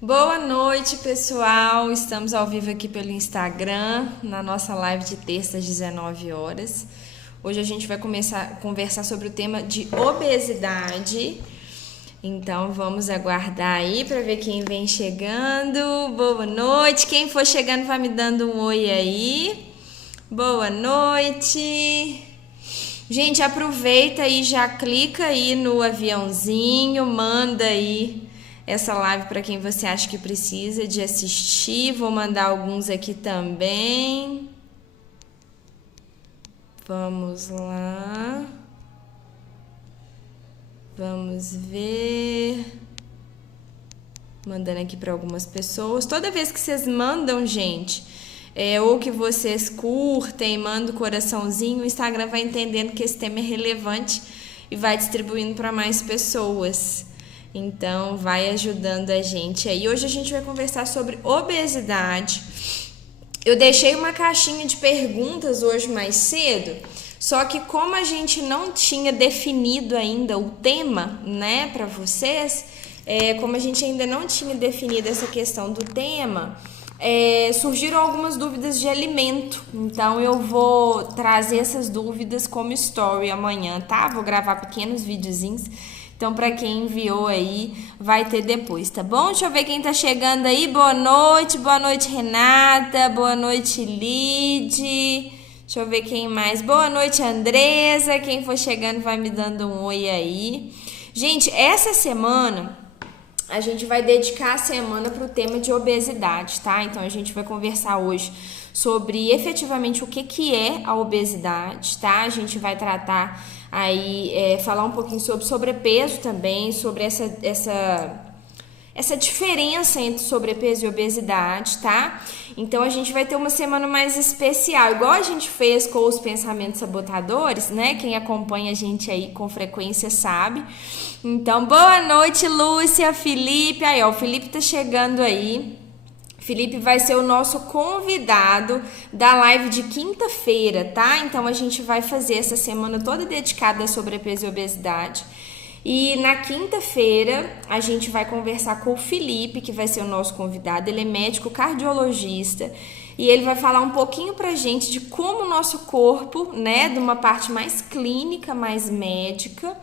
Boa noite, pessoal. Estamos ao vivo aqui pelo Instagram, na nossa live de terça às 19 horas. Hoje a gente vai começar a conversar sobre o tema de obesidade. Então vamos aguardar aí para ver quem vem chegando. Boa noite. Quem for chegando vai me dando um oi aí. Boa noite. Gente, aproveita e já clica aí no aviãozinho, manda aí essa live para quem você acha que precisa de assistir. Vou mandar alguns aqui também. Vamos lá. Vamos ver. Mandando aqui para algumas pessoas. Toda vez que vocês mandam, gente, ou que vocês curtem, mandam o coraçãozinho, o Instagram vai entendendo que esse tema é relevante e vai distribuindo para mais pessoas. Então, vai ajudando a gente aí. Hoje a gente vai conversar sobre obesidade. Eu deixei uma caixinha de perguntas hoje mais cedo, só que como a gente não tinha definido ainda o tema, né, para vocês, como a gente ainda não tinha definido essa questão do tema, surgiram algumas dúvidas de alimento. Então, eu vou trazer essas dúvidas como story amanhã, tá? Vou gravar pequenos videozinhos. Então, para quem enviou aí, vai ter depois, tá bom? Deixa eu ver quem tá chegando aí. Boa noite, Renata. Boa noite, Lid. Deixa eu ver quem mais. Boa noite, Andresa. Quem for chegando vai me dando um oi aí. Gente, essa semana a gente vai dedicar a semana para o tema de obesidade, tá? Então, a gente vai conversar hoje sobre efetivamente o que é a obesidade, tá? A gente vai tratar aí, falar um pouquinho sobre sobrepeso também, sobre essa diferença entre sobrepeso e obesidade, tá? Então, a gente vai ter uma semana mais especial, igual a gente fez com os pensamentos sabotadores, né? Quem acompanha a gente aí com frequência sabe. Então, boa noite, Lúcia, Felipe. Aí, ó, o Felipe tá chegando aí. Felipe vai ser o nosso convidado da live de quinta-feira, tá? Então, a gente vai fazer essa semana toda dedicada a sobrepeso e obesidade. E na quinta-feira, a gente vai conversar com o Felipe, que vai ser o nosso convidado. Ele é médico cardiologista e ele vai falar um pouquinho pra gente de como o nosso corpo, né, de uma parte mais clínica, mais médica,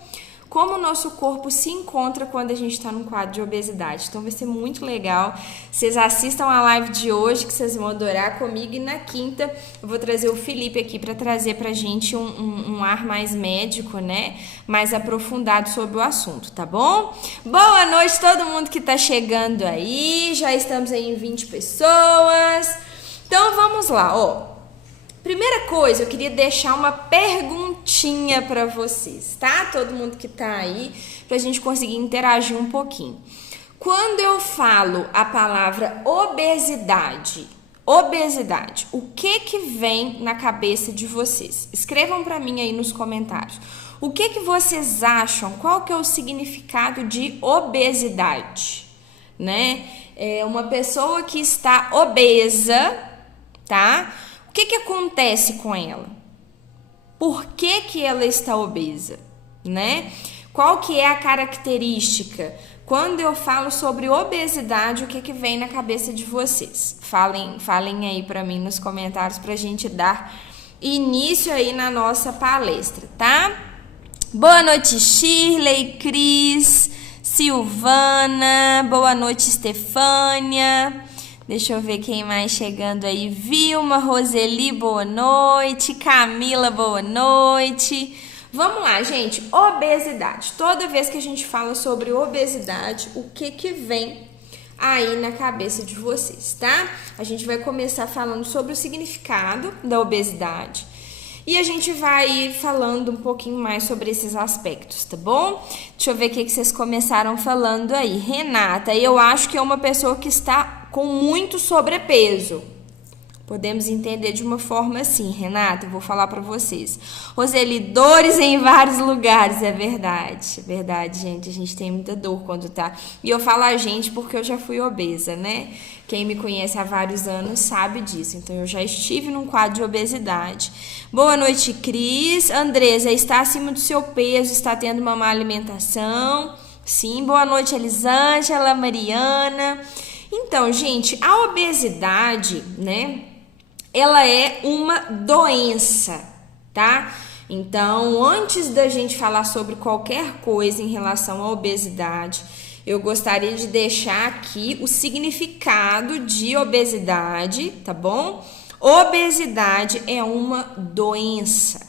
como o nosso corpo se encontra quando a gente está num quadro de obesidade. Então vai ser muito legal. Vocês assistam a live de hoje, que vocês vão adorar comigo. E na quinta eu vou trazer o Felipe aqui para trazer pra gente um ar mais médico, né? Mais aprofundado sobre o assunto, tá bom? Boa noite todo mundo que tá chegando aí. Já estamos aí em 20 pessoas. Então vamos lá, ó. Primeira coisa, eu queria deixar uma perguntinha para vocês, tá? Todo mundo que tá aí, pra gente conseguir interagir um pouquinho. Quando eu falo a palavra obesidade, o que vem na cabeça de vocês? Escrevam para mim aí nos comentários. O que vocês acham? Qual que é o significado de obesidade, né? É uma pessoa que está obesa, tá? O que acontece com ela? Por que ela está obesa, né? Qual que é a característica? Quando eu falo sobre obesidade, o que vem na cabeça de vocês? Falem aí para mim nos comentários pra gente dar início aí na nossa palestra, tá? Boa noite, Shirley, Cris, Silvana, boa noite, Estefânia. Deixa eu ver quem mais chegando aí. Vilma, Roseli, boa noite. Camila, boa noite. Vamos lá, gente. Obesidade. Toda vez que a gente fala sobre obesidade, o que vem aí na cabeça de vocês, tá? A gente vai começar falando sobre o significado da obesidade. E a gente vai falando um pouquinho mais sobre esses aspectos, tá bom? Deixa eu ver o que vocês começaram falando aí. Renata, eu acho que é uma pessoa que está com muito sobrepeso. Podemos entender de uma forma assim, Renata, eu vou falar para vocês. Roseli, dores em vários lugares, é verdade, gente, a gente tem muita dor quando tá. E eu falo a gente porque eu já fui obesa, né? Quem me conhece há vários anos sabe disso, então eu já estive num quadro de obesidade. Boa noite, Cris. Andresa, está acima do seu peso, está tendo uma má alimentação. Sim, boa noite, Elisângela, Mariana. Então, gente, a obesidade, né, ela é uma doença, tá? Então, antes da gente falar sobre qualquer coisa em relação à obesidade, eu gostaria de deixar aqui o significado de obesidade, tá bom? Obesidade é uma doença.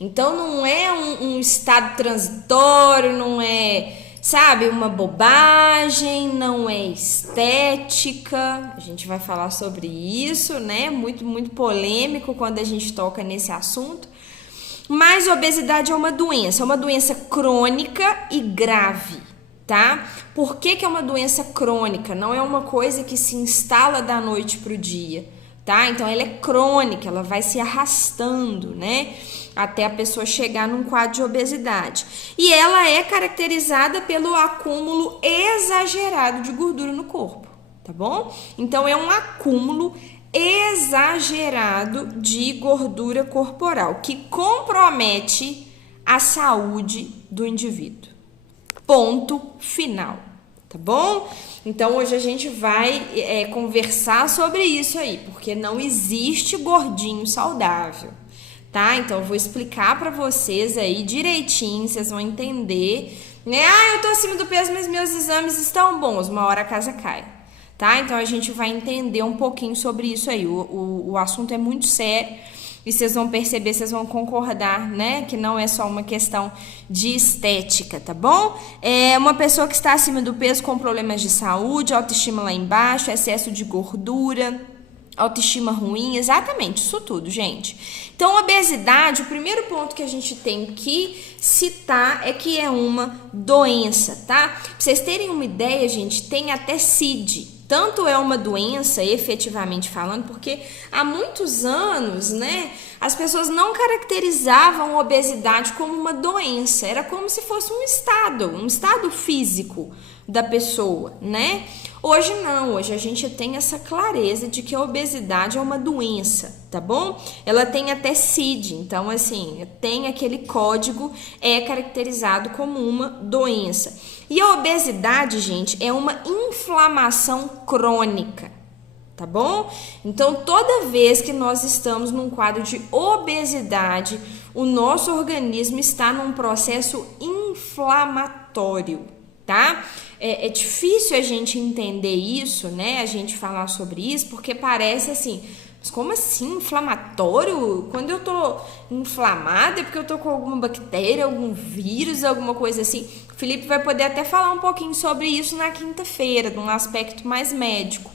Então, não é um estado transitório, não é, sabe, uma bobagem, não é estética. A gente vai falar sobre isso, né? Muito, muito polêmico quando a gente toca nesse assunto. Mas obesidade é uma doença crônica e grave, tá? Por que é uma doença crônica? Não é uma coisa que se instala da noite pro dia, tá? Então, ela é crônica, ela vai se arrastando, né? Até a pessoa chegar num quadro de obesidade. E ela é caracterizada pelo acúmulo exagerado de gordura no corpo, tá bom? Então, é um acúmulo exagerado de gordura corporal que compromete a saúde do indivíduo. Ponto final, tá bom? Então, hoje a gente vai conversar sobre isso aí, porque não existe gordinho saudável. Tá? Então, eu vou explicar para vocês aí direitinho, vocês vão entender, né? Eu tô acima do peso, mas meus exames estão bons, uma hora a casa cai, tá? Então, a gente vai entender um pouquinho sobre isso aí, o assunto é muito sério e vocês vão perceber, vocês vão concordar, né? Que não é só uma questão de estética, tá bom? É uma pessoa que está acima do peso com problemas de saúde, autoestima lá embaixo, excesso de gordura, autoestima ruim, exatamente, isso tudo, gente. Então, obesidade, o primeiro ponto que a gente tem que citar é que é uma doença, tá? Pra vocês terem uma ideia, gente, tem até CID. Tanto é uma doença, efetivamente falando, porque há muitos anos, né, as pessoas não caracterizavam a obesidade como uma doença. Era como se fosse um estado físico da pessoa, né? Hoje não, hoje a gente tem essa clareza de que a obesidade é uma doença, tá bom? Ela tem até CID, então assim, tem aquele código, é caracterizado como uma doença. E a obesidade, gente, é uma inflamação crônica, tá bom? Então, toda vez que nós estamos num quadro de obesidade, o nosso organismo está num processo inflamatório, tá? É difícil a gente entender isso, né? A gente falar sobre isso, porque parece assim, mas como assim inflamatório? Quando eu tô inflamada é porque eu tô com alguma bactéria, algum vírus, alguma coisa assim. O Felipe vai poder até falar um pouquinho sobre isso na quinta-feira, de um aspecto mais médico.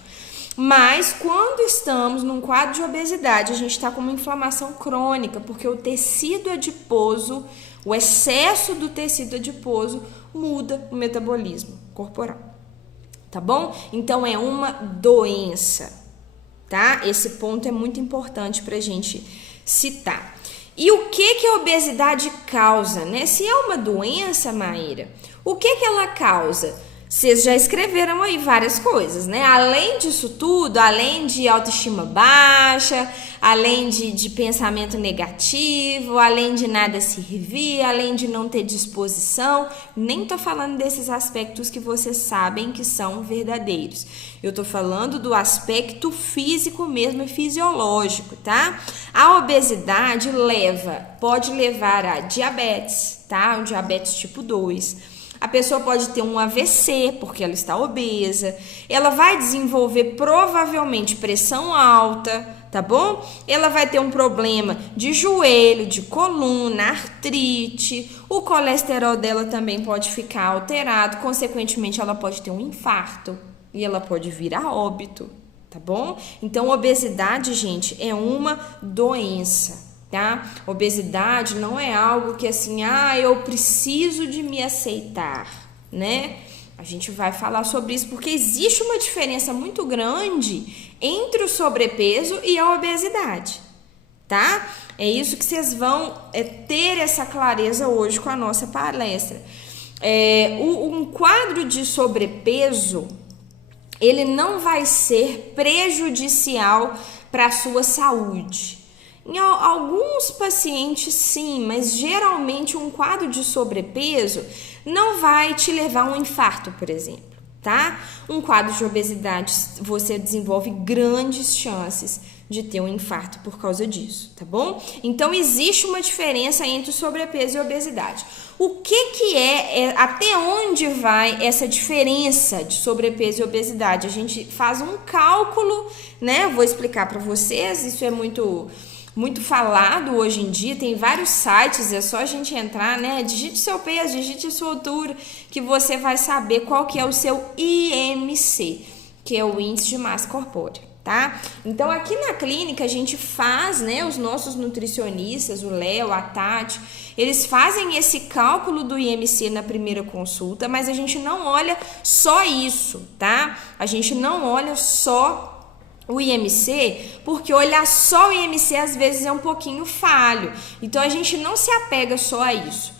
Mas quando estamos num quadro de obesidade, a gente está com uma inflamação crônica, porque o tecido adiposo, o excesso do tecido adiposo muda o metabolismo corporal, tá bom? Então, é uma doença, tá? Esse ponto é muito importante pra gente citar. E o que a obesidade causa, né? Se é uma doença, Maíra, o que ela causa? Vocês já escreveram aí várias coisas, né? Além disso tudo, além de autoestima baixa, além de pensamento negativo, além de nada servir, além de não ter disposição, nem tô falando desses aspectos que vocês sabem que são verdadeiros. Eu tô falando do aspecto físico mesmo e fisiológico, tá? A obesidade pode levar a diabetes, tá? O diabetes tipo 2. A pessoa pode ter um AVC, porque ela está obesa. Ela vai desenvolver provavelmente pressão alta, tá bom? Ela vai ter um problema de joelho, de coluna, artrite. O colesterol dela também pode ficar alterado. Consequentemente, ela pode ter um infarto e ela pode vir a óbito, tá bom? Então, obesidade, gente, é uma doença. Tá? Obesidade não é algo que assim, eu preciso de me aceitar, né? A gente vai falar sobre isso porque existe uma diferença muito grande entre o sobrepeso e a obesidade, tá? É isso que vocês vão ter essa clareza hoje com a nossa palestra. Um quadro de sobrepeso, ele não vai ser prejudicial para a sua saúde. Em alguns pacientes, sim, mas geralmente um quadro de sobrepeso não vai te levar a um infarto, por exemplo, tá? Um quadro de obesidade, você desenvolve grandes chances de ter um infarto por causa disso, tá bom? Então, existe uma diferença entre o sobrepeso e a obesidade. O que até onde vai essa diferença de sobrepeso e obesidade? A gente faz um cálculo, né? Eu vou explicar para vocês, isso é muito falado hoje em dia, tem vários sites, é só a gente entrar, né? Digite seu peso, digite sua altura, que você vai saber qual que é o seu IMC, que é o índice de massa corpórea, tá? Então, aqui na clínica, a gente faz, né? Os nossos nutricionistas, o Léo, a Tati, eles fazem esse cálculo do IMC na primeira consulta, mas a gente não olha só isso, tá? A gente não olha só o IMC, porque olhar só o IMC às vezes é um pouquinho falho. Então, a gente não se apega só a isso.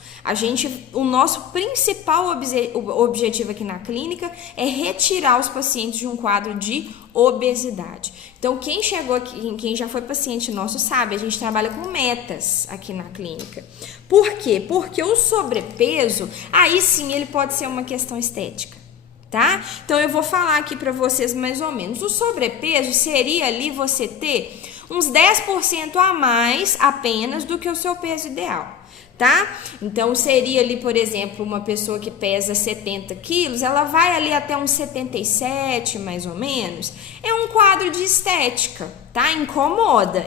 O nosso principal objetivo aqui na clínica é retirar os pacientes de um quadro de obesidade. Então, quem chegou aqui, quem já foi paciente nosso sabe, a gente trabalha com metas aqui na clínica. Por quê? Porque o sobrepeso, aí sim, ele pode ser uma questão estética. Tá? Então, eu vou falar aqui para vocês mais ou menos. O sobrepeso seria ali você ter uns 10% a mais apenas do que o seu peso ideal, tá? Então, seria ali, por exemplo, uma pessoa que pesa 70 quilos, ela vai ali até uns 77, mais ou menos. É um quadro de estética, tá? Incomoda.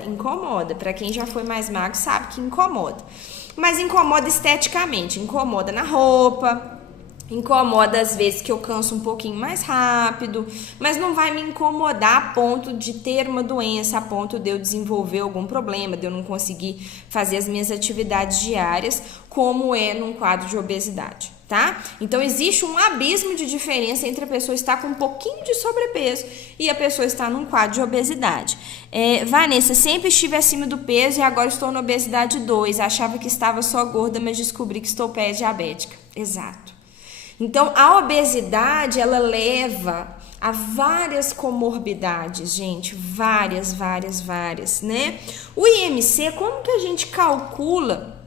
Para quem já foi mais magro sabe que incomoda. Mas incomoda esteticamente, incomoda na roupa, incomoda às vezes que eu canso um pouquinho mais rápido, mas não vai me incomodar a ponto de ter uma doença, a ponto de eu desenvolver algum problema, de eu não conseguir fazer as minhas atividades diárias, como é num quadro de obesidade, tá? Então, existe um abismo de diferença entre a pessoa estar com um pouquinho de sobrepeso e a pessoa estar num quadro de obesidade. Vanessa, sempre estive acima do peso e agora estou na obesidade 2. Achava que estava só gorda, mas descobri que estou pré-diabética. Exato. Então, a obesidade, ela leva a várias comorbidades, gente, várias, né? O IMC, como que a gente calcula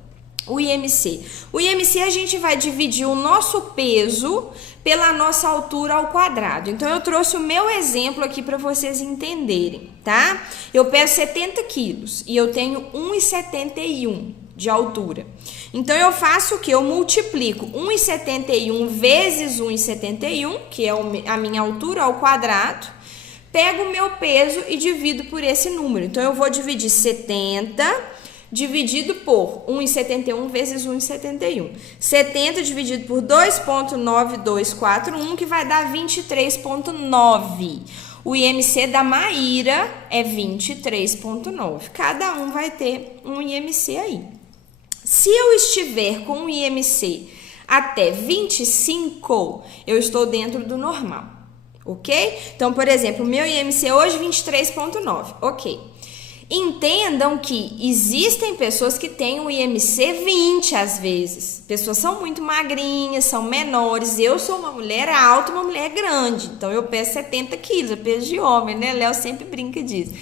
o IMC? O IMC, a gente vai dividir o nosso peso pela nossa altura ao quadrado. Então, eu trouxe o meu exemplo aqui para vocês entenderem, tá? Eu peso 70 quilos e eu tenho 1,71 de altura. Então, eu faço o que? Eu multiplico 1,71 vezes 1,71, que é a minha altura ao quadrado, pego o meu peso e divido por esse número. Então, eu vou dividir 70 dividido por 1,71 vezes 1,71. 70 dividido por 2,9241, que vai dar 23,9. O IMC da Maíra é 23,9. Cada um vai ter um IMC aí. Se eu estiver com um IMC até 25, eu estou dentro do normal, ok? Então, por exemplo, o meu IMC hoje é 23,9, ok. Entendam que existem pessoas que têm um IMC 20 às vezes. Pessoas são muito magrinhas, são menores. Eu sou uma mulher alta, uma mulher grande. Então, eu peso 70 quilos, eu peso de homem, né? Léo sempre brinca disso.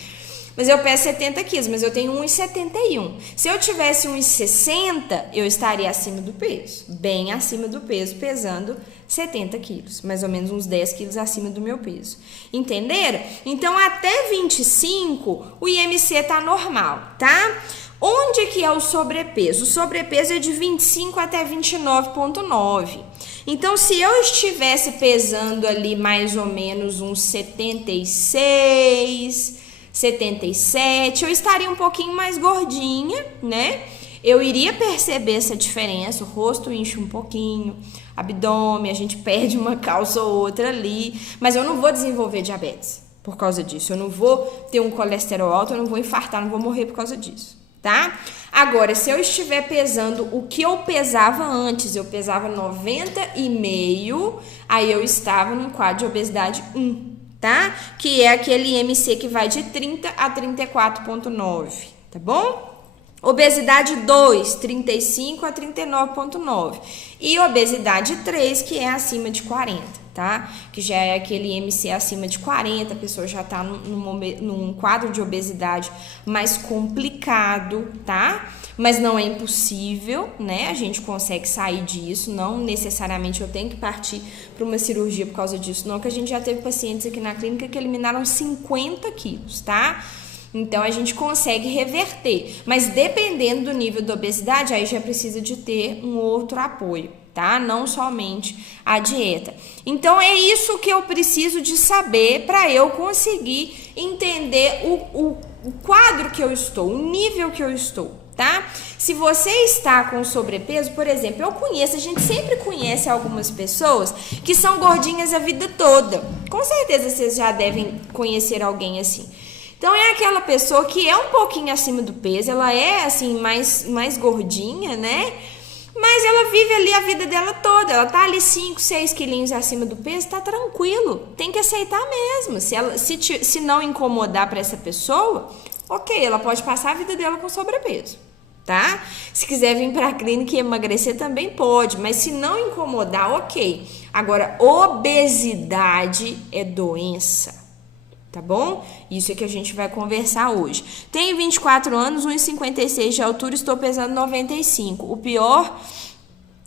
Mas eu peso 70 quilos, mas eu tenho 1,71. Se eu tivesse 1,60, eu estaria acima do peso. Bem acima do peso, pesando 70 quilos. Mais ou menos uns 10 quilos acima do meu peso. Entenderam? Então, até 25, o IMC tá normal, tá? Onde que é o sobrepeso? O sobrepeso é de 25 até 29,9. Então, se eu estivesse pesando ali mais ou menos uns 76... 77, eu estaria um pouquinho mais gordinha, né? Eu iria perceber essa diferença, o rosto enche um pouquinho, abdômen, a gente perde uma calça ou outra ali, mas eu não vou desenvolver diabetes por causa disso, eu não vou ter um colesterol alto, eu não vou infartar, não vou morrer por causa disso, tá? Agora, se eu estiver pesando o que eu pesava antes, eu pesava 90,5, aí eu estava num quadro de obesidade 1. Tá? Que é aquele IMC que vai de 30 a 34,9, tá bom? Obesidade 2, 35 a 39,9. E obesidade 3, que é acima de 40, tá? Que já é aquele IMC acima de 40, a pessoa já tá num quadro de obesidade mais complicado, tá? Mas não é impossível, né? A gente consegue sair disso, não necessariamente eu tenho que partir para uma cirurgia por causa disso, não, que a gente já teve pacientes aqui na clínica que eliminaram 50 quilos, tá? Então, a gente consegue reverter, mas dependendo do nível da obesidade, aí já precisa de ter um outro apoio, tá? Não somente a dieta. Então, é isso que eu preciso de saber para eu conseguir entender o quadro que eu estou, o nível que eu estou, tá? Se você está com sobrepeso, por exemplo, a gente sempre conhece algumas pessoas que são gordinhas a vida toda. Com certeza, vocês já devem conhecer alguém assim. Então, é aquela pessoa que é um pouquinho acima do peso, ela é, assim, mais gordinha, né? Mas ela vive ali a vida dela toda, ela tá ali 5, 6 quilinhos acima do peso, tá tranquilo, tem que aceitar mesmo. Se não incomodar para essa pessoa, ok, ela pode passar a vida dela com sobrepeso, tá? Se quiser vir pra clínica e emagrecer também pode, mas se não incomodar, ok. Agora, obesidade é doença. Tá bom? Isso é que a gente vai conversar hoje. Tenho 24 anos, 1,56 de altura, estou pesando 95. O pior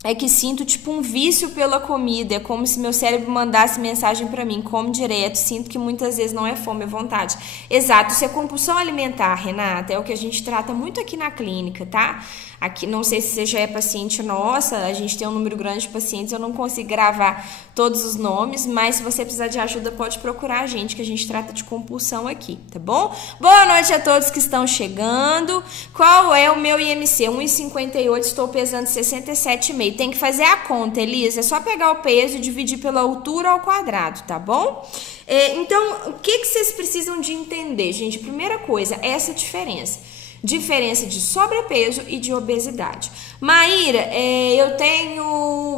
é que sinto tipo um vício pela comida. É como se meu cérebro mandasse mensagem pra mim, come direto. Sinto que muitas vezes não é fome, é vontade. Exato, isso é compulsão alimentar, Renata. É o que a gente trata muito aqui na clínica, tá? Aqui, não sei se você já é paciente nossa, a gente tem um número grande de pacientes, eu não consigo gravar todos os nomes, mas se você precisar de ajuda, pode procurar a gente, que a gente trata de compulsão aqui, tá bom? Boa noite a todos que estão chegando. Qual é o meu IMC? 1,58, estou pesando 67,5. Tem que fazer a conta, Elisa, é só pegar o peso e dividir pela altura ao quadrado, tá bom? Então, o que vocês precisam de entender, gente? Primeira coisa, essa diferença de sobrepeso e de obesidade. Maíra,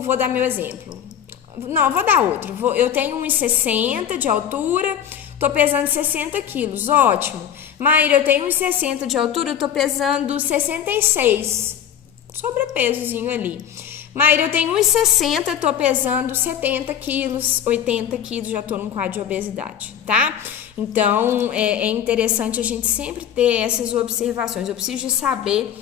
vou dar meu exemplo. Não, vou dar outro. Eu tenho 1,60 de altura, tô pesando 60 quilos, ótimo. Maíra, eu tenho 1,60 de altura, eu tô pesando 66, sobrepesozinho ali. Maíra, eu tenho 1,60, tô pesando 70 quilos, 80 quilos, já tô num quadro de obesidade, tá? Então, é interessante a gente sempre ter essas observações. Eu preciso de saber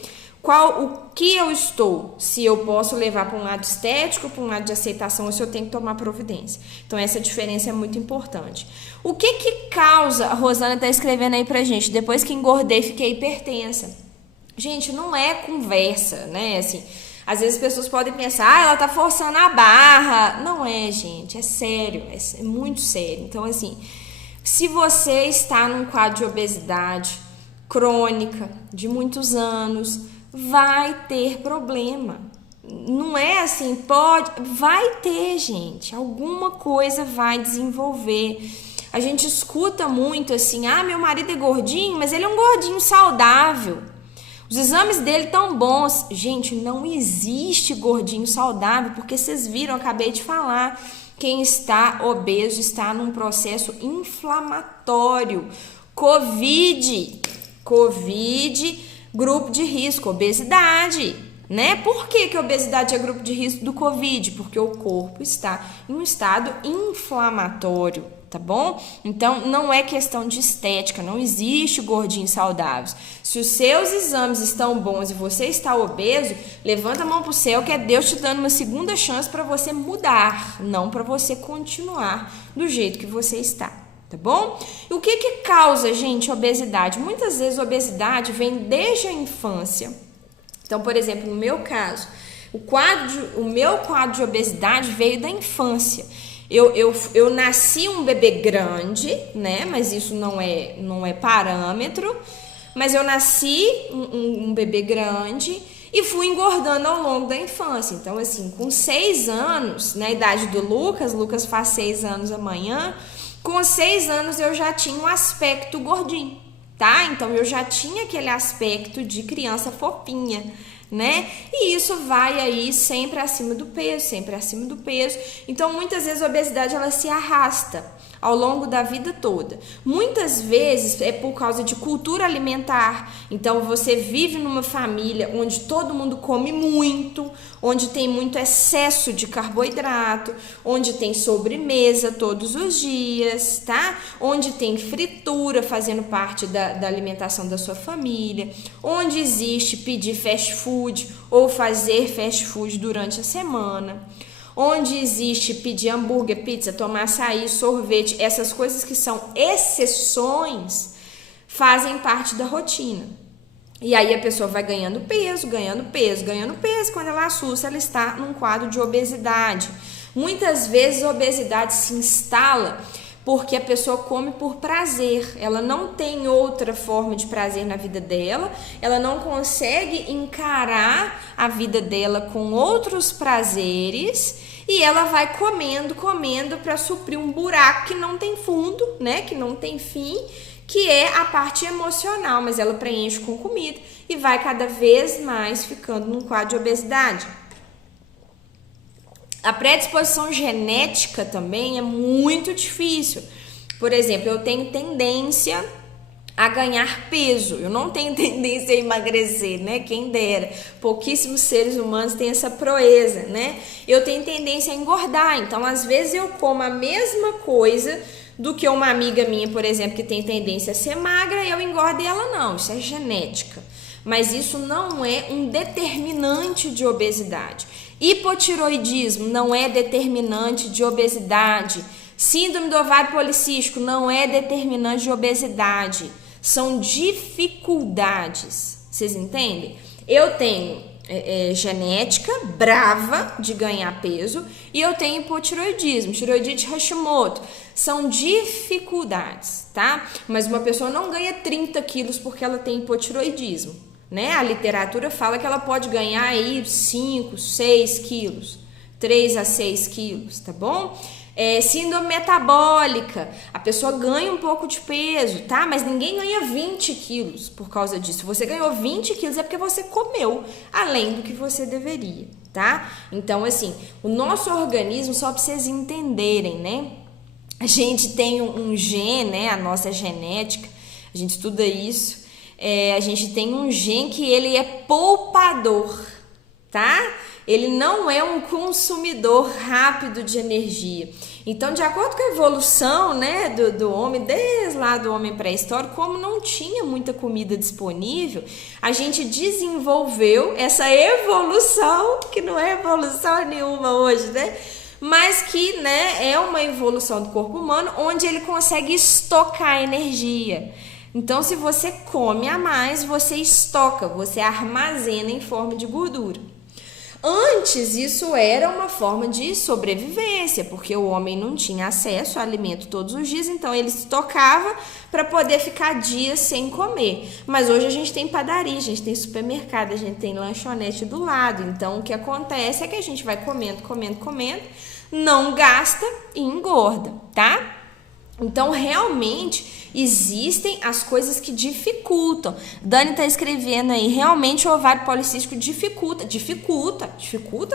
o que eu estou, se eu posso levar para um lado estético, para um lado de aceitação, ou se eu tenho que tomar providência. Então, essa diferença é muito importante. O que causa, a Rosana tá escrevendo aí pra gente, depois que engordei, fiquei hipertensa. Gente, não é conversa, né, assim... Às vezes as pessoas podem pensar, ela tá forçando a barra. Não é, gente, é sério, é muito sério. Então, assim, se você está num quadro de obesidade crônica, de muitos anos, vai ter problema. Não é assim, vai ter, gente, alguma coisa vai desenvolver. A gente escuta muito assim, meu marido é gordinho, mas ele é um gordinho saudável. Os exames dele tão bons. Gente, não existe gordinho saudável, porque vocês viram, acabei de falar, quem está obeso está num processo inflamatório. Covid, grupo de risco, obesidade, né? Por que a obesidade é grupo de risco do Covid? Porque o corpo está em um estado inflamatório, tá bom? Então, não é questão de estética, não existe gordinhos saudáveis. Se os seus exames estão bons e você está obeso, levanta a mão pro céu, que é Deus te dando uma segunda chance para você mudar, não para você continuar do jeito que você está, tá bom? E o que causa, gente, obesidade? Muitas vezes a obesidade vem desde a infância. Então, por exemplo, no meu caso, o meu quadro de obesidade veio da infância. Eu nasci um bebê grande, né? Mas isso não é parâmetro. Mas eu nasci um bebê grande e fui engordando ao longo da infância. Então, assim, com 6 anos, na idade do Lucas faz 6 anos amanhã, com 6 anos eu já tinha um aspecto gordinho, tá? Então, eu já tinha aquele aspecto de criança fofinha, né? E isso vai aí sempre acima do peso, sempre acima do peso. Então, muitas vezes a obesidade ela se arrasta ao longo da vida toda. Muitas vezes é por causa de cultura alimentar. Então, você vive numa família onde todo mundo come muito, onde tem muito excesso de carboidrato, onde tem sobremesa todos os dias, tá? Onde tem fritura fazendo parte da alimentação da sua família, onde existe pedir fast food ou fazer fast food durante a semana, onde existe pedir hambúrguer, pizza, tomar açaí, sorvete, essas coisas que são exceções fazem parte da rotina. E aí a pessoa vai ganhando peso, ganhando peso, ganhando peso. Quando ela assusta, ela está num quadro de obesidade. Muitas vezes a obesidade se instala porque a pessoa come por prazer, ela não tem outra forma de prazer na vida dela, ela não consegue encarar a vida dela com outros prazeres e ela vai comendo para suprir um buraco que não tem fundo, né, que não tem fim, que é a parte emocional, mas ela preenche com comida e vai cada vez mais ficando num quadro de obesidade. A predisposição genética também é muito difícil. Por exemplo, eu tenho tendência a ganhar peso, eu não tenho tendência a emagrecer, né? Quem dera. Pouquíssimos seres humanos têm essa proeza, né? Eu tenho tendência a engordar, então às vezes eu como a mesma coisa do que uma amiga minha, por exemplo, que tem tendência a ser magra, e eu engordo e ela não. Isso é genética. Mas isso não é um determinante de obesidade. Hipotiroidismo não é determinante de obesidade. Síndrome do ovário policístico não é determinante de obesidade. São dificuldades. Vocês entendem? Eu tenho genética brava de ganhar peso e eu tenho hipotiroidismo, tiroidite Hashimoto. São dificuldades, tá? Mas uma pessoa não ganha 30 quilos porque ela tem hipotiroidismo. Né? A literatura fala que ela pode ganhar aí 5, 6 quilos, 3 a 6 quilos, tá bom? Síndrome metabólica, a pessoa ganha um pouco de peso, tá? Mas ninguém ganha 20 quilos por causa disso. Se você ganhou 20 quilos é porque você comeu além do que você deveria, tá? Então, assim, o nosso organismo, só para vocês entenderem, né? A gente tem um gene, né? A nossa genética, a gente estuda isso. A gente tem um gene que ele é poupador, tá? Ele não é um consumidor rápido de energia. Então, de acordo com a evolução, né, do homem, desde lá do homem pré-histórico, como não tinha muita comida disponível, a gente desenvolveu essa evolução, que não é evolução nenhuma hoje, né? Mas que, né, é uma evolução do corpo humano, onde ele consegue estocar energia. Então, se você come a mais, você estoca, você armazena em forma de gordura. Antes, isso era uma forma de sobrevivência, porque o homem não tinha acesso a alimento todos os dias, então ele estocava para poder ficar dias sem comer. Mas hoje a gente tem padaria, a gente tem supermercado, a gente tem lanchonete do lado. Então, o que acontece é que a gente vai comendo, não gasta e engorda, tá? Então, realmente, existem as coisas que dificultam. Dani tá escrevendo aí, realmente o ovário policístico dificulta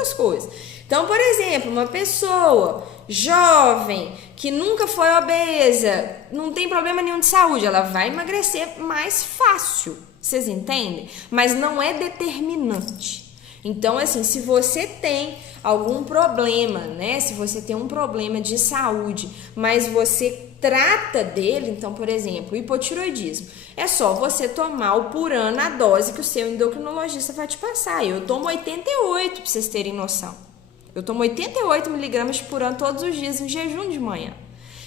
as coisas. Então, por exemplo, uma pessoa jovem, que nunca foi obesa, não tem problema nenhum de saúde, ela vai emagrecer mais fácil, vocês entendem? Mas não é determinante. Então, assim, se você tem algum problema, né? Se você tem um problema de saúde, mas você trata dele, então, por exemplo, o hipotiroidismo, é só você tomar o Purana, a dose que o seu endocrinologista vai te passar. Eu tomo 88, pra vocês terem noção. Eu tomo 88 miligramas de Purana todos os dias em jejum de manhã.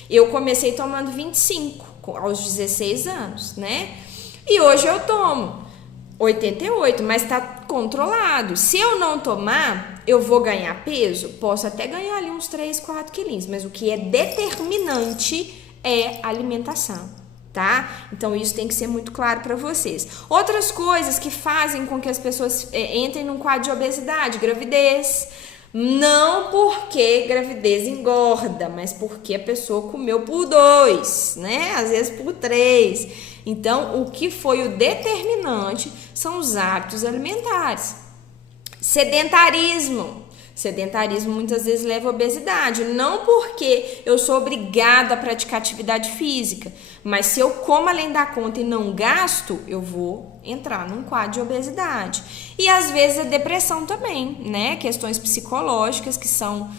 Eu comecei tomando 25 aos 16 anos, né? E hoje eu tomo 88, mas tá controlado. Se eu não tomar, eu vou ganhar peso? Posso até ganhar ali uns 3, 4 quilinhos, mas o que é determinante é a alimentação, tá? Então isso tem que ser muito claro para vocês. Outras coisas que fazem com que as pessoas entrem num quadro de obesidade, gravidez. Não porque gravidez engorda, mas porque a pessoa comeu por 2, né? Às vezes por 3. Então, o que foi o determinante são os hábitos alimentares, Sedentarismo. Sedentarismo muitas vezes leva à obesidade, não porque eu sou obrigada a praticar atividade física, mas se eu como além da conta e não gasto, eu vou entrar num quadro de obesidade. E às vezes a depressão também, né? Questões psicológicas que são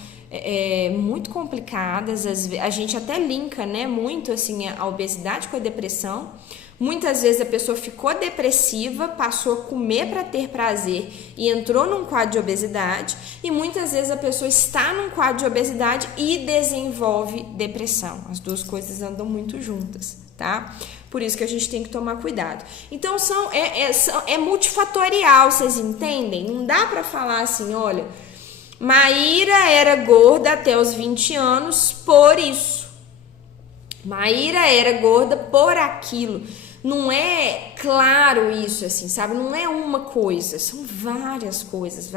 muito complicadas, a gente até linka, né, muito assim a obesidade com a depressão. Muitas vezes a pessoa ficou depressiva, passou a comer para ter prazer e entrou num quadro de obesidade, e muitas vezes a pessoa está num quadro de obesidade e desenvolve depressão. As duas coisas andam muito juntas, tá? Por isso que a gente tem que tomar cuidado. Então é multifatorial, vocês entendem? Não dá para falar assim, olha, Maíra era gorda até os 20 anos por isso. Maíra era gorda por aquilo. Não é claro isso, assim, sabe? Não é uma coisa, são várias coisas,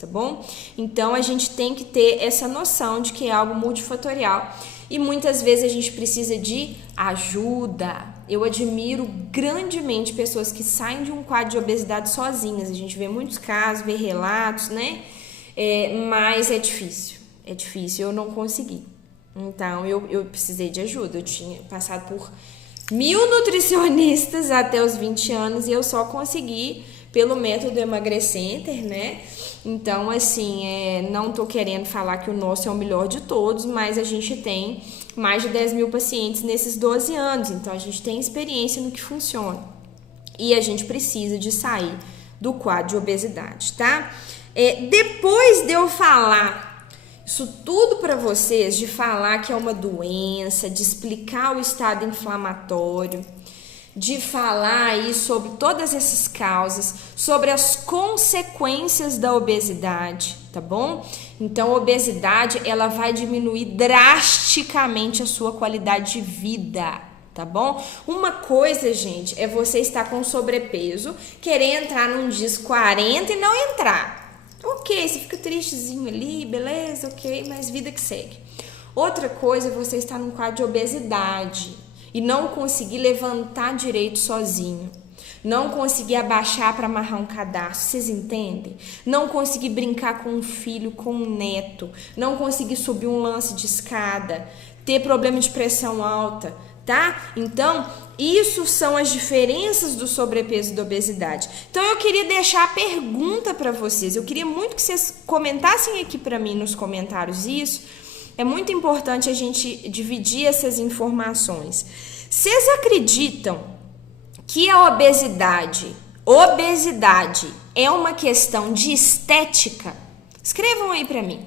tá bom? Então, a gente tem que ter essa noção de que é algo multifatorial e muitas vezes a gente precisa de ajuda. Eu admiro grandemente pessoas que saem de um quadro de obesidade sozinhas. A gente vê muitos casos, vê relatos, né? Mas é difícil, eu não consegui. Então, eu precisei de ajuda. Eu tinha passado por 1000 nutricionistas até os 20 anos e eu só consegui pelo método Emagrecenter, né? Então, assim, não tô querendo falar que o nosso é o melhor de todos, mas a gente tem mais de 10.000 pacientes nesses 12 anos. Então, a gente tem experiência no que funciona. E a gente precisa de sair do quadro de obesidade, tá? Depois de eu falar isso tudo para vocês, de falar que é uma doença, de explicar o estado inflamatório, de falar aí sobre todas essas causas, sobre as consequências da obesidade, tá bom? Então, a obesidade, ela vai diminuir drasticamente a sua qualidade de vida, tá bom? Uma coisa, gente, é você estar com sobrepeso, querer entrar num DIS 40 e não entrar. Ok, você fica tristezinho ali, beleza, ok, mas vida que segue. Outra coisa é você estar num quadro de obesidade e não conseguir levantar direito sozinho. Não conseguir abaixar para amarrar um cadastro, vocês entendem? Não conseguir brincar com um filho, com um neto. Não conseguir subir um lance de escada. Ter problema de pressão alta, tá? Então, isso são as diferenças do sobrepeso e da obesidade. Então, eu queria deixar a pergunta para vocês. Eu queria muito que vocês comentassem aqui para mim nos comentários isso. É muito importante a gente dividir essas informações. Vocês acreditam que a obesidade é uma questão de estética? Escrevam aí para mim.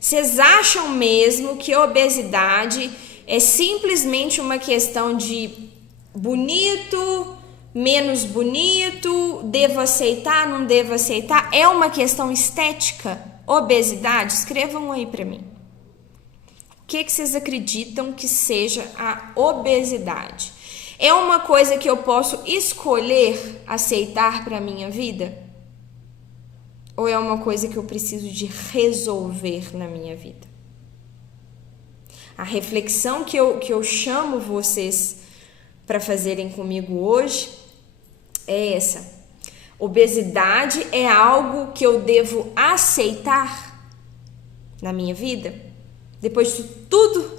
Vocês acham mesmo que a obesidade é simplesmente uma questão de bonito, menos bonito, devo aceitar, não devo aceitar? É uma questão estética? Obesidade? Escrevam aí para mim. O que vocês acreditam que seja a obesidade? É uma coisa que eu posso escolher aceitar para a minha vida? Ou é uma coisa que eu preciso de resolver na minha vida? A reflexão que eu chamo vocês para fazerem comigo hoje é essa. Obesidade é algo que eu devo aceitar na minha vida? Depois de tudo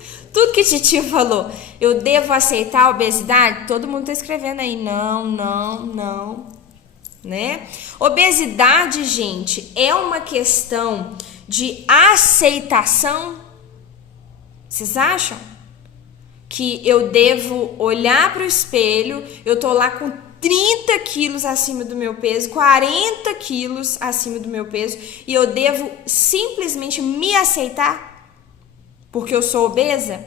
que Titi falou, eu devo aceitar a obesidade? Todo mundo tá escrevendo aí, não, né? Obesidade, gente, é uma questão de aceitação? Vocês acham que eu devo olhar para o espelho, eu tô lá com 30 quilos acima do meu peso, 40 quilos acima do meu peso, e eu devo simplesmente me aceitar porque eu sou obesa?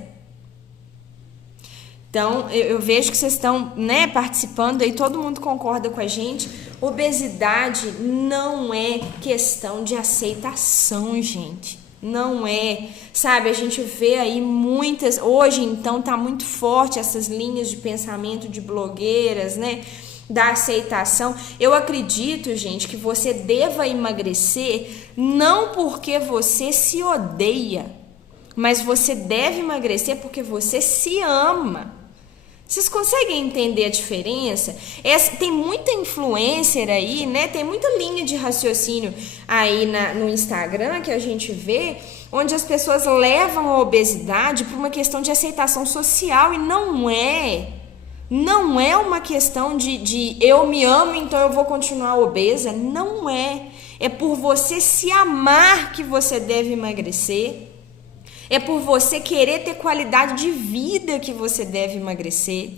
Então, eu vejo que vocês estão, né, participando aí, todo mundo concorda com a gente. Obesidade não é questão de aceitação, gente. Não é, sabe, a gente vê aí muitas, hoje então tá muito forte essas linhas de pensamento de blogueiras, né, da aceitação. Eu acredito, gente, que você deva emagrecer não porque você se odeia, mas você deve emagrecer porque você se ama. Vocês conseguem entender a diferença? Tem muita influencer aí, né? Tem muita linha de raciocínio aí no Instagram que a gente vê, onde as pessoas levam a obesidade para uma questão de aceitação social e não é. Não é uma questão de eu me amo, então eu vou continuar obesa. Não é. É por você se amar que você deve emagrecer. É por você querer ter qualidade de vida que você deve emagrecer.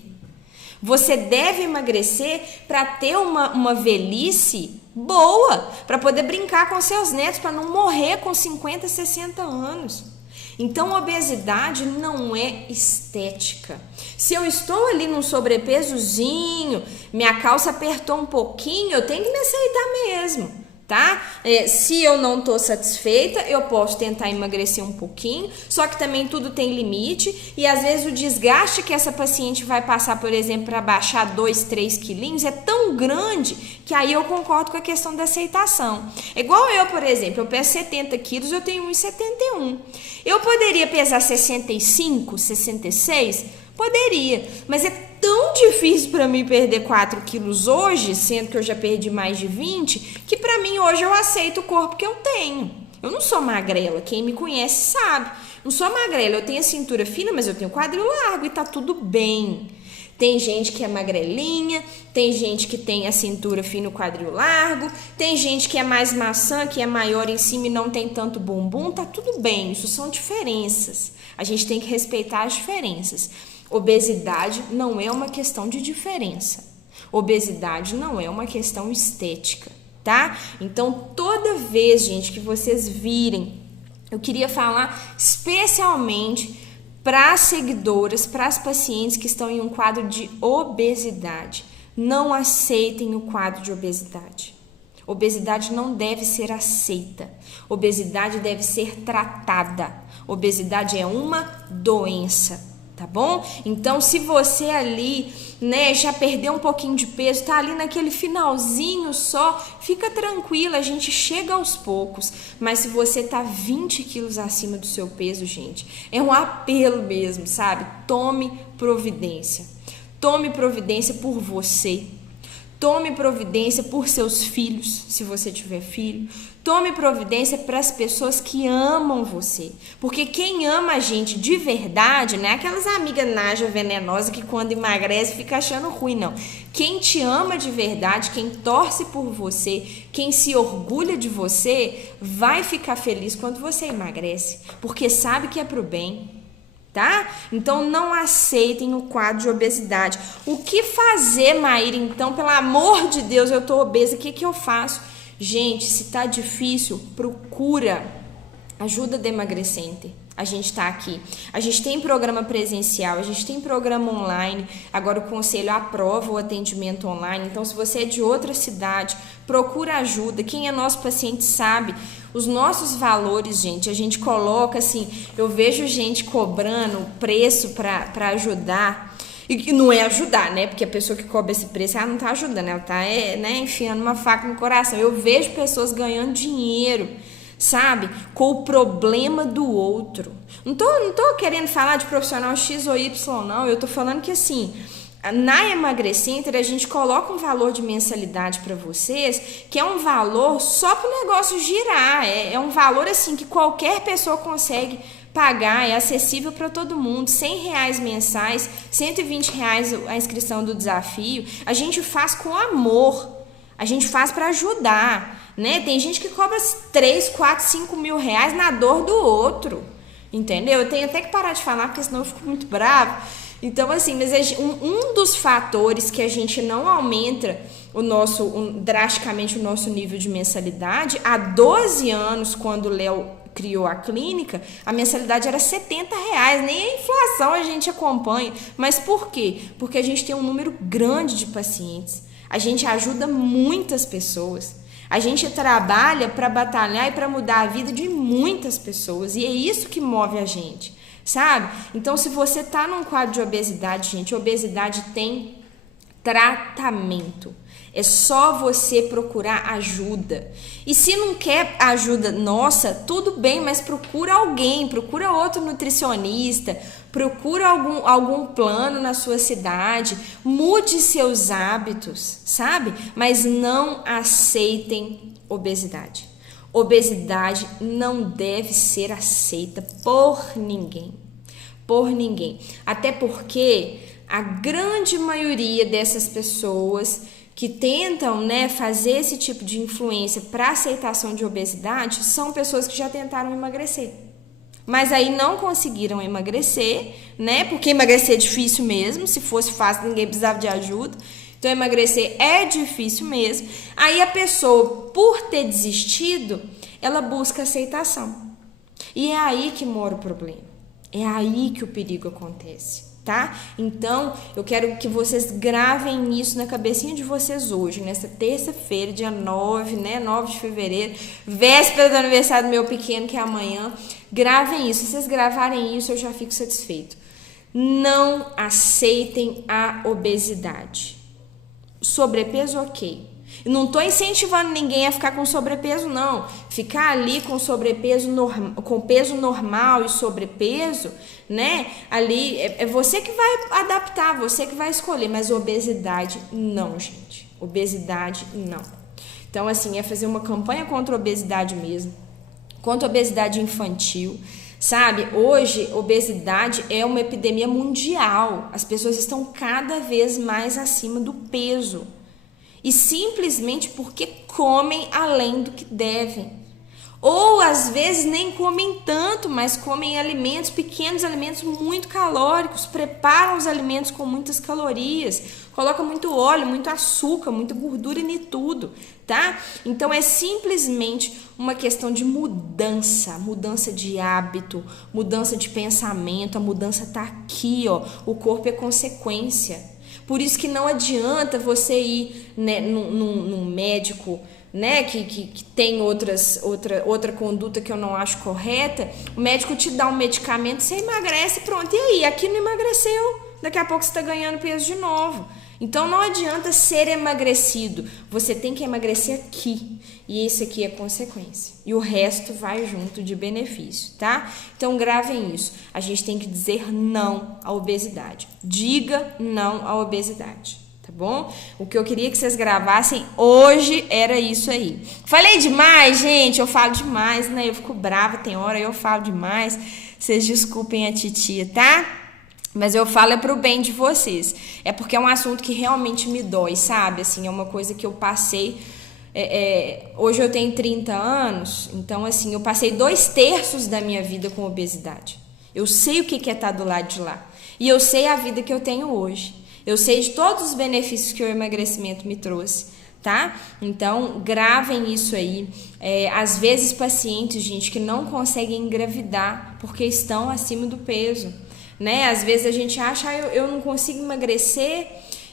Você deve emagrecer para ter uma velhice boa, para poder brincar com seus netos, para não morrer com 50, 60 anos. Então, obesidade não é estética. Se eu estou ali num sobrepesozinho, minha calça apertou um pouquinho, eu tenho que me aceitar mesmo. Tá? Se eu não tô satisfeita, eu posso tentar emagrecer um pouquinho, só que também tudo tem limite e às vezes o desgaste que essa paciente vai passar, por exemplo, para baixar 2, 3 quilinhos é tão grande que aí eu concordo com a questão da aceitação. É igual eu, por exemplo, eu peso 70 quilos, eu tenho 1,71. Eu poderia pesar 65, 66? Poderia, mas é tão difícil para mim perder 4 quilos hoje, sendo que eu já perdi mais de 20, que para mim hoje eu aceito o corpo que eu tenho. Eu não sou magrela, quem me conhece sabe. Não sou magrela, eu tenho a cintura fina, mas eu tenho quadril largo e tá tudo bem. Tem gente que é magrelinha, tem gente que tem a cintura fina e o quadril largo, tem gente que é mais maçã, que é maior em cima e não tem tanto bumbum, tá tudo bem, isso são diferenças. A gente tem que respeitar as diferenças. Obesidade não é uma questão de diferença. Obesidade não é uma questão estética, tá? Então, toda vez, gente, que vocês virem, eu queria falar especialmente para as seguidoras, para as pacientes que estão em um quadro de obesidade. Não aceitem o quadro de obesidade. Obesidade não deve ser aceita. Obesidade deve ser tratada. Obesidade é uma doença. Tá bom? Então, se você ali, né, já perdeu um pouquinho de peso, tá ali naquele finalzinho só, fica tranquila, a gente chega aos poucos. Mas se você tá 20 quilos acima do seu peso, gente, é um apelo mesmo, sabe? Tome providência. Tome providência por você. Tome providência por seus filhos, se você tiver filho. Tome providência para as pessoas que amam você. Porque quem ama a gente de verdade, não é aquelas amigas naja venenosas que quando emagrece fica achando ruim, não. Quem te ama de verdade, quem torce por você, quem se orgulha de você, vai ficar feliz quando você emagrece. Porque sabe que é pro bem. Tá? Então não aceitem o quadro de obesidade. O que fazer, Maíra? Então, pelo amor de Deus, eu tô obesa, o que eu faço? Gente, se tá difícil, procura ajuda da Emagrecenter. A gente tá aqui. A gente tem programa presencial, a gente tem programa online. Agora o conselho aprova o atendimento online. Então, se você é de outra cidade, procura ajuda. Quem é nosso paciente sabe. Os nossos valores, gente, a gente coloca assim, eu vejo gente cobrando preço para ajudar, e não é ajudar, né, porque a pessoa que cobra esse preço, ela não tá ajudando, ela tá, né, enfiando uma faca no coração. Eu vejo pessoas ganhando dinheiro, sabe, com o problema do outro. Não tô querendo falar de profissional X ou Y, não, eu tô falando que assim, na Emagrecenter a gente coloca um valor de mensalidade para vocês, que é um valor só para o negócio girar, é um valor assim que qualquer pessoa consegue pagar, é acessível para todo mundo, R$100 mensais, R$120 a inscrição do desafio. A gente faz com amor, a gente faz para ajudar, né? Tem gente que cobra 3, 4, 5 mil reais na dor do outro, entendeu? Eu tenho até que parar de falar, porque senão eu fico muito bravo. Então, assim, mas um dos fatores que a gente não aumenta drasticamente o nosso nível de mensalidade, há 12 anos, quando o Léo criou a clínica, a mensalidade era R$70, nem a inflação a gente acompanha. Mas por quê? Porque a gente tem um número grande de pacientes, a gente ajuda muitas pessoas, a gente trabalha para batalhar e para mudar a vida de muitas pessoas, e é isso que move a gente. Sabe? Então, se você tá num quadro de obesidade, gente, obesidade tem tratamento. É só você procurar ajuda. E se não quer ajuda nossa, tudo bem, mas procura alguém, procura outro nutricionista, procura algum plano na sua cidade, mude seus hábitos, sabe? Mas não aceitem obesidade. Obesidade não deve ser aceita por ninguém. Por ninguém. Até porque a grande maioria dessas pessoas que tentam, né, fazer esse tipo de influência para aceitação de obesidade são pessoas que já tentaram emagrecer. Mas aí não conseguiram emagrecer, né? Porque emagrecer é difícil mesmo. Se fosse fácil, ninguém precisava de ajuda. Então, emagrecer é difícil mesmo. Aí a pessoa, por ter desistido, ela busca aceitação. E é aí que mora o problema. É aí que o perigo acontece. Tá? Então, eu quero que vocês gravem isso na cabecinha de vocês hoje, nessa terça-feira, dia 9, né? 9 de fevereiro, véspera do aniversário do meu pequeno, que é amanhã. Gravem isso. Se vocês gravarem isso, eu já fico satisfeito. Não aceitem a obesidade. Sobrepeso, ok. Não estou incentivando ninguém a ficar com sobrepeso, não. Ficar ali com sobrepeso, com peso normal e sobrepeso, né? Ali é você que vai adaptar, você que vai escolher. Mas obesidade, não, gente. Obesidade, não. Então, assim, é fazer uma campanha contra a obesidade mesmo. Contra a obesidade infantil. Sabe, hoje, obesidade é uma epidemia mundial. As pessoas estão cada vez mais acima do peso. E simplesmente porque comem além do que devem. Ou às vezes nem comem tanto, mas comem alimentos, pequenos alimentos muito calóricos, preparam os alimentos com muitas calorias, colocam muito óleo, muito açúcar, muita gordura em tudo, tá? Então é simplesmente uma questão de mudança de hábito, mudança de pensamento, a mudança tá aqui, ó, o corpo é consequência. Por isso que não adianta você ir, né, num médico, né, que tem outra conduta que eu não acho correta. O médico te dá um medicamento, você emagrece, pronto. E aí? Aqui não emagreceu. Daqui a pouco você está ganhando peso de novo. Então não adianta ser emagrecido. Você tem que emagrecer aqui. E esse aqui é consequência. E o resto vai junto de benefício, tá? Então gravem isso. A gente tem que dizer não à obesidade. Diga não à obesidade. Tá bom? O que eu queria que vocês gravassem hoje era isso aí. Falei demais, gente. Eu falo demais, né? Eu fico brava, tem hora eu falo demais. Vocês desculpem a titia, tá? Mas eu falo é pro bem de vocês. É porque é um assunto que realmente me dói, sabe? Assim, é uma coisa que eu passei... hoje eu tenho 30 anos, então assim, eu passei 2/3 da minha vida com obesidade. Eu sei o que é estar do lado de lá. E eu sei a vida que eu tenho hoje. Eu sei de todos os benefícios que o emagrecimento me trouxe, tá? Então, gravem isso aí. Às vezes, pacientes, gente, que não conseguem engravidar porque estão acima do peso, né? Às vezes a gente acha, eu não consigo emagrecer,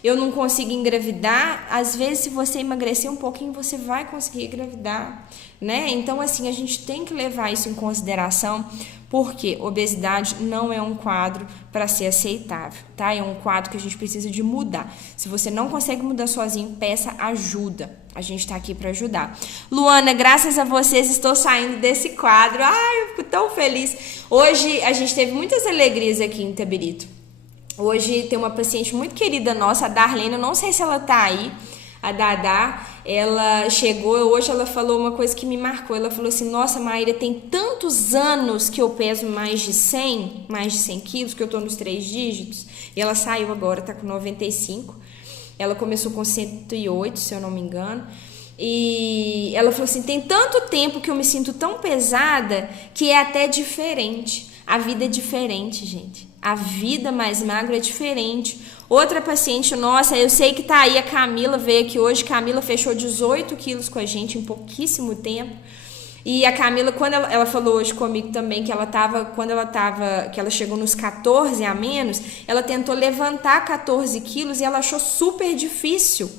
eu não consigo engravidar. Às vezes, se você emagrecer um pouquinho, você vai conseguir engravidar, né? Então, assim, a gente tem que levar isso em consideração, porque obesidade não é um quadro para ser aceitável, tá? É um quadro que a gente precisa de mudar. Se você não consegue mudar sozinho, peça ajuda. A gente está aqui para ajudar. Luana, graças a vocês estou saindo desse quadro. Ai, eu fico tão feliz. Hoje a gente teve muitas alegrias aqui em Itabirito. Hoje tem uma paciente muito querida nossa, a Darlene, eu não sei se ela tá aí, a Dada, ela chegou, hoje ela falou uma coisa que me marcou, ela falou assim, nossa, Maíra, tem tantos anos que eu peso mais de 100 quilos, que eu tô nos 3 dígitos, e ela saiu agora, tá com 95, ela começou com 108, se eu não me engano, e ela falou assim, tem tanto tempo que eu me sinto tão pesada que é até diferente. A vida é diferente, gente. A vida mais magra é diferente. Outra paciente nossa, eu sei que tá aí, a Camila veio aqui hoje. Camila fechou 18 quilos com a gente em pouquíssimo tempo. E a Camila, quando ela falou hoje comigo também que que ela chegou nos 14 a menos, ela tentou levantar 14 quilos e ela achou super difícil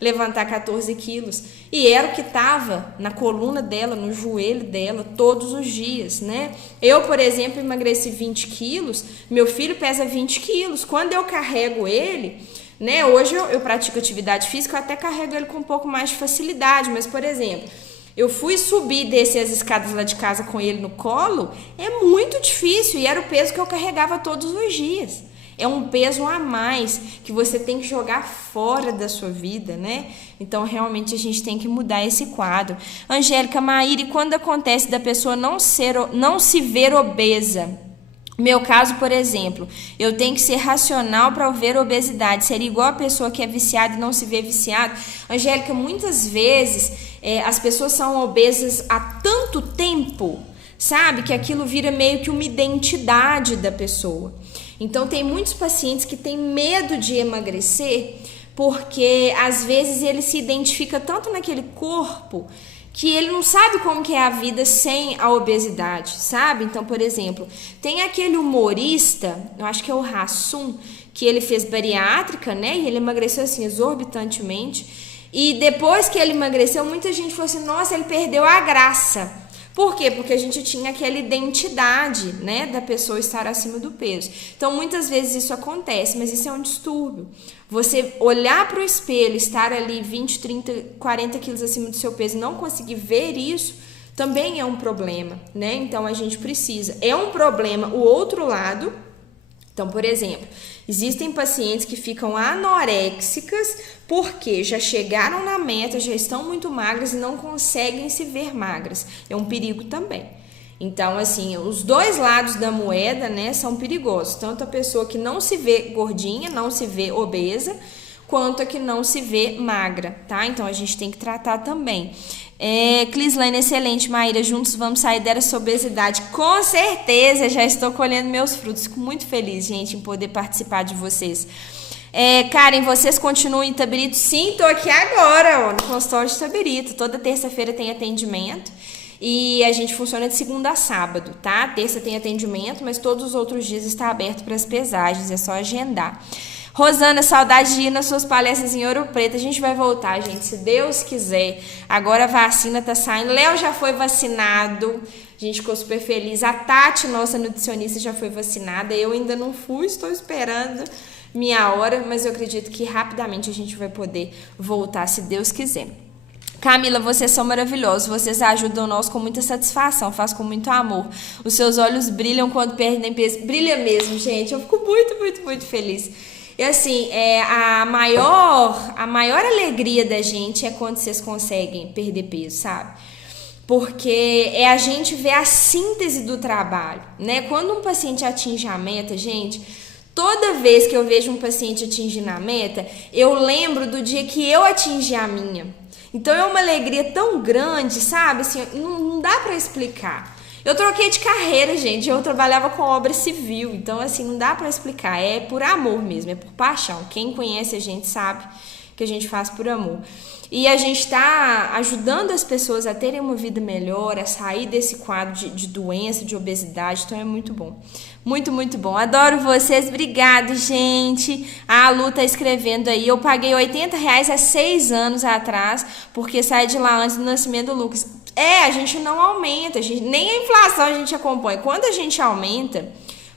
levantar 14 quilos. E era o que estava na coluna dela, no joelho dela, todos os dias, né? Eu, por exemplo, emagreci 20 quilos, meu filho pesa 20 quilos. Quando eu carrego ele, né? Hoje eu pratico atividade física, eu até carrego ele com um pouco mais de facilidade, mas, por exemplo, eu fui subir e descer as escadas lá de casa com ele no colo, é muito difícil, e era o peso que eu carregava todos os dias. É um peso a mais que você tem que jogar fora da sua vida, né? Então, realmente, a gente tem que mudar esse quadro. Angélica, Maíra, e quando acontece da pessoa não se ver obesa? Meu caso, por exemplo, eu tenho que ser racional para ver obesidade. Seria igual a pessoa que é viciada e não se vê viciada? Angélica, muitas vezes as pessoas são obesas há tanto tempo, sabe? Que aquilo vira meio que uma identidade da pessoa. Então, tem muitos pacientes que têm medo de emagrecer porque, às vezes, ele se identifica tanto naquele corpo que ele não sabe como que é a vida sem a obesidade, sabe? Então, por exemplo, tem aquele humorista, eu acho que é o Hassum, que ele fez bariátrica, né? E ele emagreceu, assim, exorbitantemente. E depois que ele emagreceu, muita gente falou assim, nossa, ele perdeu a graça. Por quê? Porque a gente tinha aquela identidade, né, da pessoa estar acima do peso. Então, muitas vezes isso acontece, mas isso é um distúrbio. Você olhar para o espelho, estar ali 20, 30, 40 quilos acima do seu peso e não conseguir ver isso, também é um problema, né? Então, a gente precisa. É um problema o outro lado. Então, por exemplo, existem pacientes que ficam anoréxicas porque já chegaram na meta, já estão muito magras e não conseguem se ver magras. É um perigo também. Então, assim, os dois lados da moeda, né, são perigosos. Tanto a pessoa que não se vê gordinha, não se vê obesa, quanto a que não se vê magra, tá? Então, a gente tem que tratar também. Clislane, excelente, Maíra, juntos vamos sair dessa obesidade. Com certeza, já estou colhendo meus frutos. Fico muito feliz, gente, em poder participar de vocês. Karen, vocês continuam em Itabirito? Sim, tô aqui agora, ó, no consultório de Itabirito. Toda terça-feira tem atendimento e a gente funciona de segunda a sábado, tá? Terça tem atendimento, mas todos os outros dias está aberto para as pesagens, é só agendar. Rosana, saudade de ir nas suas palestras em Ouro Preto. A gente vai voltar, gente, se Deus quiser. Agora a vacina tá saindo. Léo já foi vacinado. A gente ficou super feliz. A Tati, nossa nutricionista, já foi vacinada. Eu ainda não fui, estou esperando minha hora, mas eu acredito que rapidamente a gente vai poder voltar, se Deus quiser. Camila, vocês são maravilhosos, vocês ajudam nós com muita satisfação, faz com muito amor. Os seus olhos brilham quando perdem peso. Brilha mesmo, gente. Eu fico muito, muito, muito feliz. E assim, a maior alegria da gente é quando vocês conseguem perder peso, sabe? Porque a gente ver a síntese do trabalho, né? Quando um paciente atinge a meta, gente, toda vez que eu vejo um paciente atingindo a meta, eu lembro do dia que eu atingi a minha. Então é uma alegria tão grande, sabe? Assim, não dá pra explicar. Eu troquei de carreira, gente, eu trabalhava com obra civil, então assim, não dá pra explicar, é por amor mesmo, é por paixão. Quem conhece a gente sabe que a gente faz por amor. E a gente está ajudando as pessoas a terem uma vida melhor, a sair desse quadro de doença, de obesidade, então é muito bom. Muito, muito bom. Adoro vocês. Obrigada, gente. A Lu tá escrevendo aí. Eu paguei R$80 há 6 anos atrás, porque saí de lá antes do nascimento do Lucas. A gente não aumenta, nem a inflação a gente acompanha. Quando a gente aumenta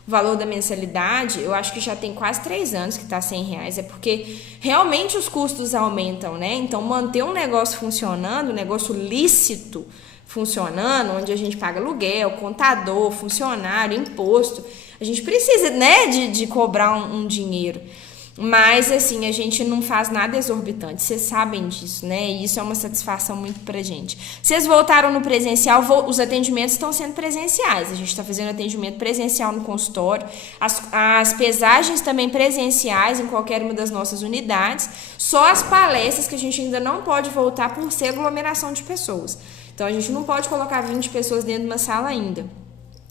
o valor da mensalidade, eu acho que já tem quase 3 anos que tá R$100. É porque realmente os custos aumentam, né? Então, manter um negócio funcionando, um negócio lícito funcionando, onde a gente paga aluguel, contador, funcionário, imposto, a gente precisa, né, de cobrar um dinheiro. Mas, assim, a gente não faz nada exorbitante, vocês sabem disso, né? E isso é uma satisfação muito pra gente. Vocês voltaram no presencial, os atendimentos estão sendo presenciais, a gente está fazendo atendimento presencial no consultório, as pesagens também presenciais em qualquer uma das nossas unidades, só as palestras que a gente ainda não pode voltar por ser aglomeração de pessoas. Então, a gente não pode colocar 20 pessoas dentro de uma sala ainda.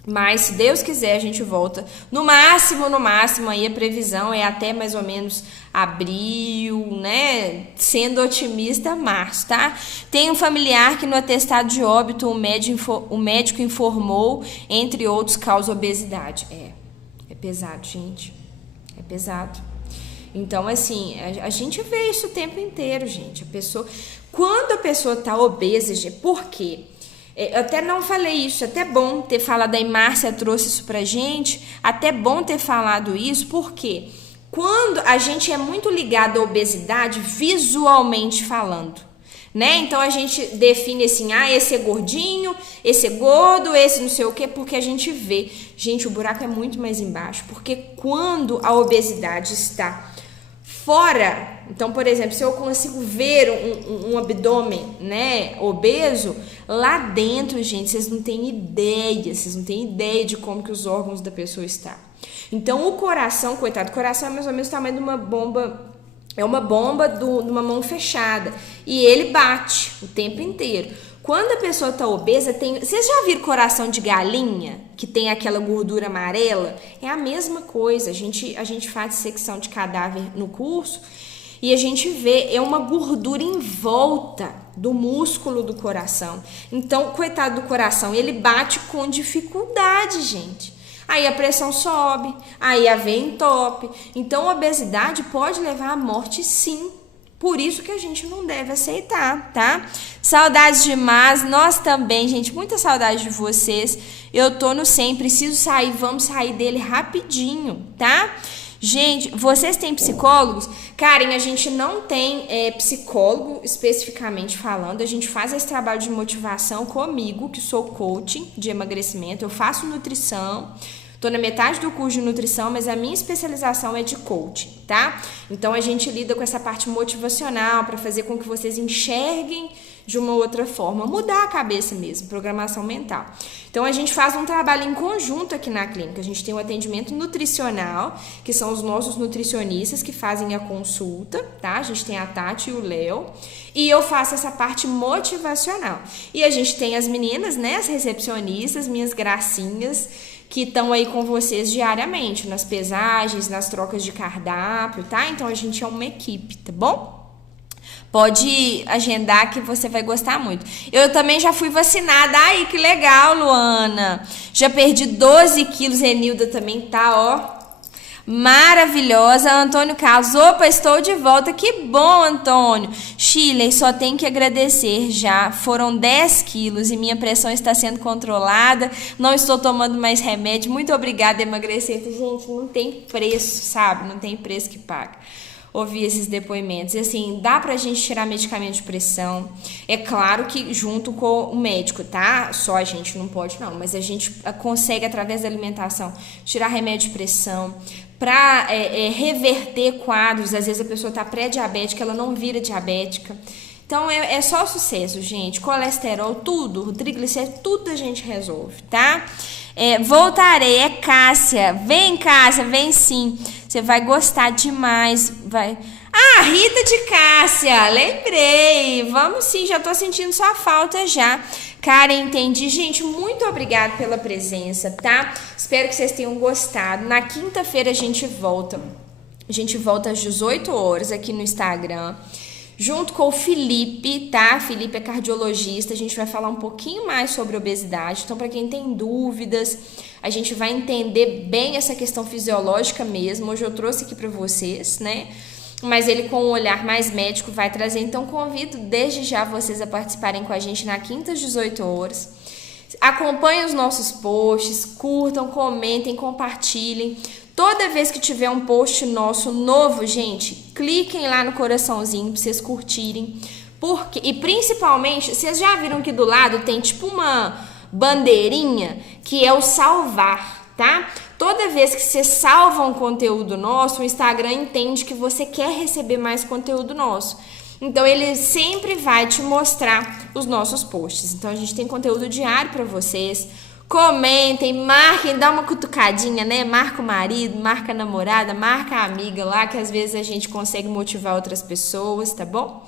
Mas, se Deus quiser, a gente volta. No máximo, aí a previsão é até mais ou menos abril, né? Sendo otimista, março, tá? Tem um familiar que no atestado de óbito o médico informou, entre outros, causa obesidade. É pesado, gente. É pesado. Então, assim, a gente vê isso o tempo inteiro, gente. Quando a pessoa tá obesa, por quê? Eu até não falei isso, até bom ter falado, aí Márcia trouxe isso pra gente, até bom ter falado isso, porque quando a gente é muito ligado à obesidade visualmente falando, né? Então a gente define assim, esse é gordinho, esse é gordo, esse não sei o quê, porque a gente vê. Gente, o buraco é muito mais embaixo, porque quando a obesidade está fora, então, por exemplo, se eu consigo ver um abdômen, né, obeso, lá dentro, gente, vocês não têm ideia de como que os órgãos da pessoa estão. Então, o coração, coitado, o coração é mais ou menos o tamanho de uma bomba. É uma bomba de uma mão fechada. E ele bate o tempo inteiro. Quando a pessoa está obesa, vocês já viram coração de galinha? Que tem aquela gordura amarela? É a mesma coisa. A gente faz secção de cadáver no curso e a gente vê, é uma gordura em volta do músculo do coração. Então, coitado do coração, ele bate com dificuldade, gente. Aí a pressão sobe, aí a veia entope. Então, a obesidade pode levar à morte, sim. Por isso que a gente não deve aceitar, tá? Saudades demais, nós também, gente. Muita saudade de vocês. Eu tô no 100, preciso sair, vamos sair dele rapidinho, tá? Gente, vocês têm psicólogos? Karen, a gente não tem psicólogo especificamente falando. A gente faz esse trabalho de motivação comigo, que sou coaching de emagrecimento. Eu faço nutrição. Estou na metade do curso de nutrição, mas a minha especialização é de coaching, tá? Então, a gente lida com essa parte motivacional para fazer com que vocês enxerguem de uma outra forma, mudar a cabeça mesmo, programação mental. Então, a gente faz um trabalho em conjunto aqui na clínica. A gente tem um atendimento nutricional, que são os nossos nutricionistas que fazem a consulta, tá? A gente tem a Tati e o Léo. E eu faço essa parte motivacional. E a gente tem as meninas, né? As recepcionistas, minhas gracinhas, que estão aí com vocês diariamente, nas pesagens, nas trocas de cardápio, tá? Então, a gente é uma equipe, tá bom? Pode agendar que você vai gostar muito. Eu também já fui vacinada. Ai, que legal, Luana. Já perdi 12 quilos. Renilda também tá, ó, maravilhosa. Antônio Carlos, opa, estou de volta. Que bom, Antônio. Shirley, só tenho que agradecer já. Foram 10 quilos e minha pressão está sendo controlada. Não estou tomando mais remédio. Muito obrigada, emagrecer. Gente, não tem preço, sabe? Não tem preço que paga ouvir esses depoimentos. E assim, dá pra gente tirar medicamento de pressão. É claro que junto com o médico, tá? Só a gente não pode, não. Mas a gente consegue, através da alimentação, tirar remédio de pressão. Para reverter quadros, às vezes a pessoa tá pré-diabética, ela não vira diabética. Então, é só sucesso, gente. Colesterol, tudo, triglicéridos, tudo a gente resolve, tá? Voltarei, Cássia. Vem, Cássia, vem sim. Você vai gostar demais. Vai. Rita de Cássia, lembrei. Vamos sim, já tô sentindo sua falta já. Karen, entendi. Gente, muito obrigada pela presença, tá? Espero que vocês tenham gostado. Na quinta-feira a gente volta. A gente volta às 18 horas aqui no Instagram, junto com o Felipe, tá? Felipe é cardiologista. A gente vai falar um pouquinho mais sobre obesidade. Então, para quem tem dúvidas, a gente vai entender bem essa questão fisiológica mesmo. Hoje eu trouxe aqui para vocês, né? Mas ele, com um olhar mais médico, vai trazer. Então, convido desde já vocês a participarem com a gente na quinta às 18 horas. Acompanhem os nossos posts, curtam, comentem, compartilhem. Toda vez que tiver um post nosso novo, gente, cliquem lá no coraçãozinho para vocês curtirem. E principalmente, vocês já viram aqui do lado tem tipo uma bandeirinha que é o salvar, tá? Toda vez que você salva um conteúdo nosso, o Instagram entende que você quer receber mais conteúdo nosso. Então, ele sempre vai te mostrar os nossos posts. Então, a gente tem conteúdo diário para vocês. Comentem, marquem, dá uma cutucadinha, né? Marca o marido, marca a namorada, marca a amiga lá, que às vezes a gente consegue motivar outras pessoas, tá bom?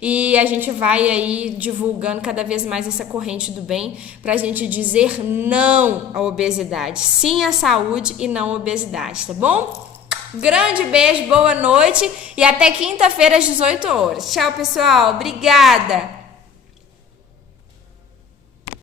E a gente vai aí divulgando cada vez mais essa corrente do bem pra gente dizer não à obesidade. Sim à saúde e não à obesidade, tá bom? Grande beijo, boa noite e até quinta-feira às 18 horas. Tchau, pessoal. Obrigada!